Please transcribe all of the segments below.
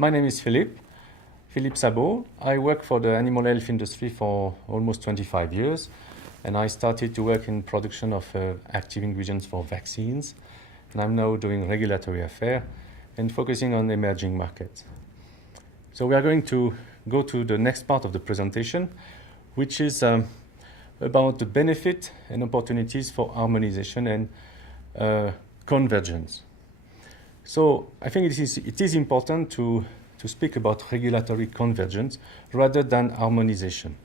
My name is Philippe Sabot. I work for the animal health industry for almost 25 years, and I started to work in production of active ingredients for vaccines, and I'm now doing regulatory affairs and focusing on emerging markets. So we are going to go to the next part of the presentation, which is about the benefit and opportunities for harmonization and convergence. So I think it is important to speak about regulatory convergence rather than harmonization.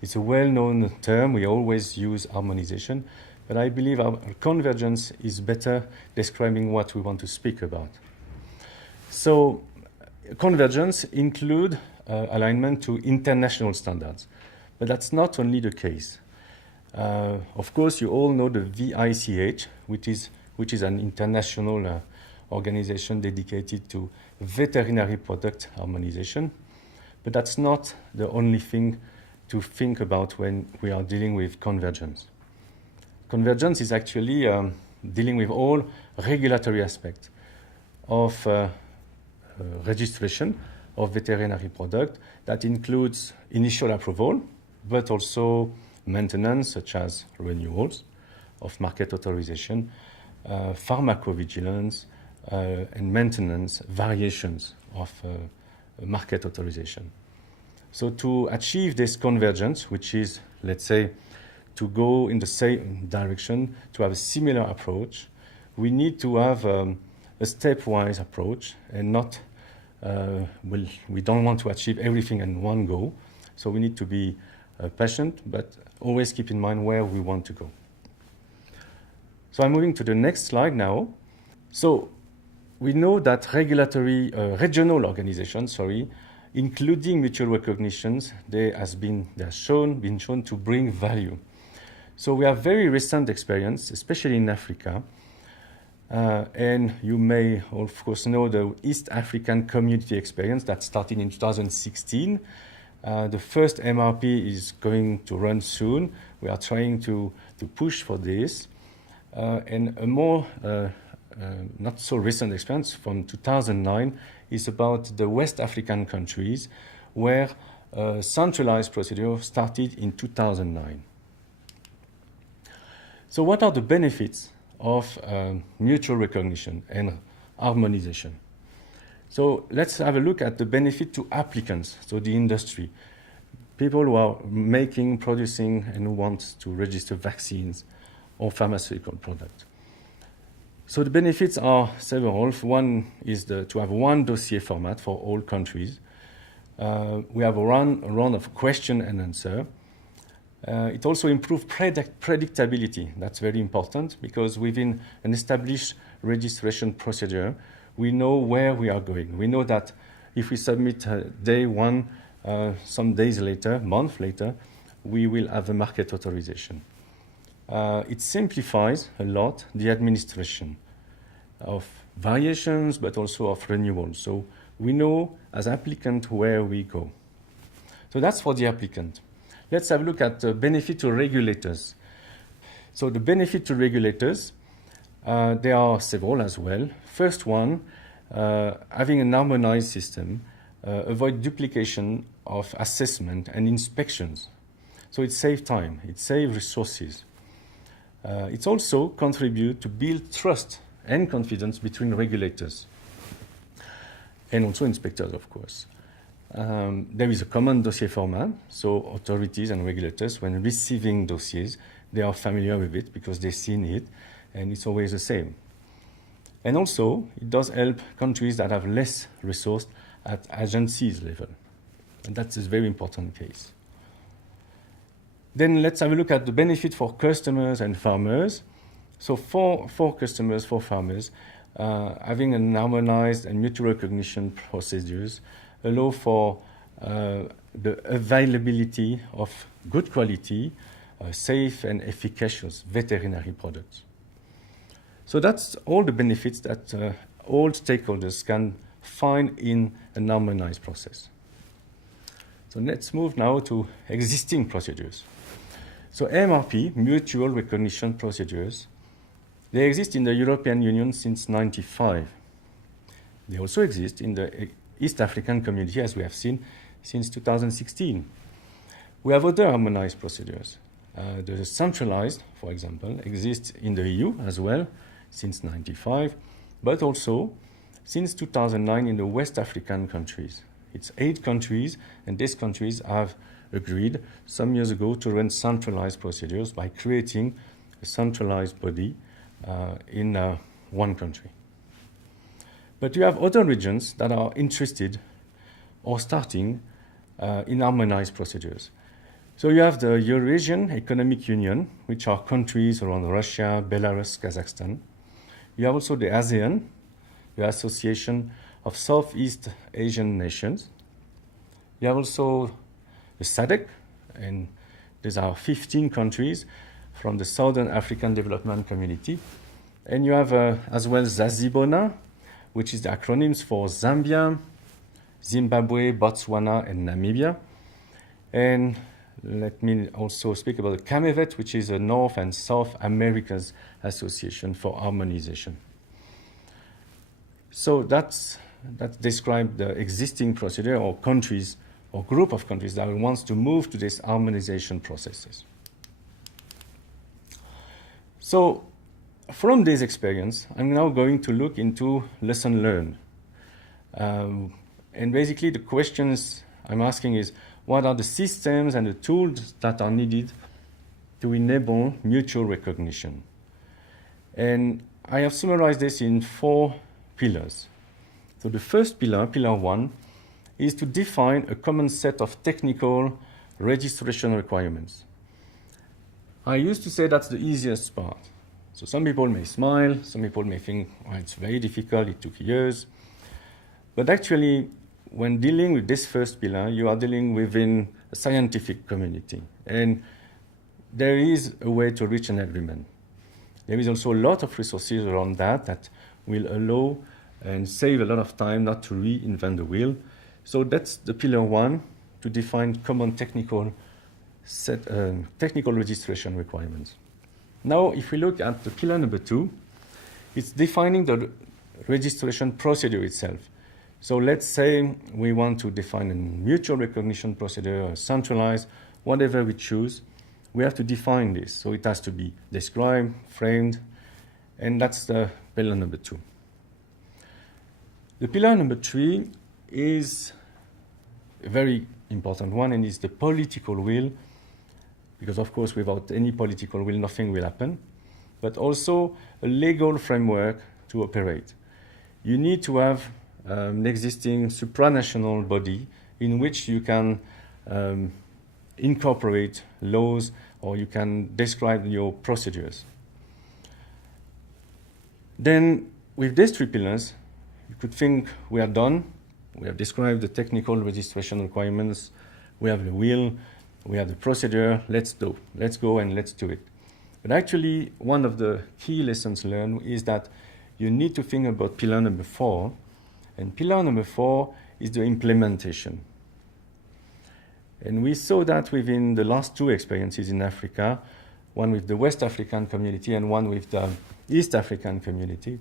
It's a well-known term. We always use harmonization, but I believe our convergence is better describing what we want to speak about. So convergence includes alignment to international standards, but that's not only the case. Of course, you all know the VICH, which is an international organization dedicated to veterinary product harmonization, but that's not the only thing to think about when we are dealing with convergence. Convergence is actually dealing with all regulatory aspects of registration of veterinary product. That includes initial approval, but also maintenance, such as renewals of market authorization, pharmacovigilance, and maintenance variations of market authorization. So to achieve this convergence, which is, let's say, to go in the same direction, to have a similar approach, we need to have a stepwise approach and not, we don't want to achieve everything in one go. So we need to be patient, but always keep in mind where we want to go. So I'm moving to the next slide now. So we know that regulatory, regional organizations, including mutual recognitions, they have been shown to bring value. So we have very recent experience, especially in Africa, and you may, of course, know the East African Community experience that started in 2016. The first MRP is going to run soon. We are trying to push for this. And a more not so recent experience from 2009 is about the West African countries, where centralized procedure started in 2009. So what are the benefits of mutual recognition and harmonization? So let's have a look at the benefit to applicants, so the industry, people who are making, producing, and who want to register vaccines or pharmaceutical products. So the benefits are several. One is to have one dossier format for all countries. We have a round of question and answer. It also improves predictability. That's very important because within an established registration procedure, we know where we are going. We know that if we submit day one, some days later, month later, we will have a market authorization. It simplifies a lot the administration of variations, but also of renewals. So we know as applicant where we go. So that's for the applicant. Let's have a look at the benefit to regulators. So the benefit to regulators, there are several as well. First one, having an harmonized system, avoid duplication of assessment and inspections. So it saves time, it saves resources. It also contributes to build trust and confidence between regulators and also inspectors, of course. There is a common dossier format, so authorities and regulators, when receiving dossiers, they are familiar with it because they've seen it, and it's always the same. And also, it does help countries that have less resources at agencies level. And that's a very important case. Then let's have a look at the benefit for customers and farmers. So for customers, for farmers, having an harmonized and mutual recognition procedures allow for the availability of good quality, safe and efficacious veterinary products. So that's all the benefits that all stakeholders can find in an harmonized process. So let's move now to existing procedures. So MRP, mutual recognition procedures, they exist in the European Union since 1995. They also exist in the East African community, as we have seen since 2016. We have other harmonized procedures. The centralized, for example, exists in the EU as well since 1995, but also since 2009 in the West African countries. It's 8 countries, and these countries have agreed some years ago to run centralized procedures by creating a centralized body in one country. But you have other regions that are interested or starting in harmonized procedures. So you have the Eurasian Economic Union, which are countries around Russia, Belarus, Kazakhstan. You have also the ASEAN, the Association of Southeast Asian Nations. You have also the SADC, and these are 15 countries from the Southern African Development Community. And you have as well ZAZIBONA, which is the acronyms for Zambia, Zimbabwe, Botswana, and Namibia. And let me also speak about the CAMEVET, which is a North and South America's Association for Harmonization. So that describes the existing procedure or countries or group of countries that wants to move to these harmonization processes. So from this experience, I'm now going to look into lesson learned. And basically the questions I'm asking is, what are the systems and the tools that are needed to enable mutual recognition? And I have summarized this in 4 pillars. So the first pillar, pillar 1, is to define a common set of technical registration requirements. I used to say that's the easiest part. So some people may smile, some people may think, oh, it's very difficult, it took years. But actually, when dealing with this first pillar, you are dealing within a scientific community. And there is a way to reach an agreement. There is also a lot of resources around that will allow and save a lot of time not to reinvent the wheel. So that's the pillar 1, to define common technical registration requirements. Now, if we look at the pillar number 2, it's defining the registration procedure itself. So let's say we want to define a mutual recognition procedure, centralized, whatever we choose, we have to define this. So it has to be described, framed, and that's the pillar number 2. The pillar number 3 is a very important one, and is the political will, because of course without any political will nothing will happen, but also a legal framework to operate. You need to have an existing supranational body in which you can incorporate laws or you can describe your procedures. Then with these 3 pillars, you could think we are done. We have described the technical registration requirements. We have the will. We have the procedure. Let's go and let's do it. But actually, one of the key lessons learned is that you need to think about pillar number 4. And pillar number 4 is the implementation. And we saw that within the last 2 experiences in Africa, one with the West African community and one with the East African community,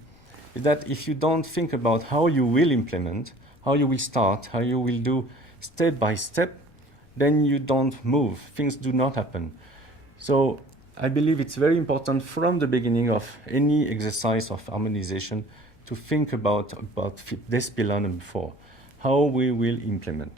is that if you don't think about how you will implement, how you will start, how you will do step by step, then you don't move. Things do not happen. So I believe it's very important from the beginning of any exercise of harmonization to think about this pillar number 4, how we will implement.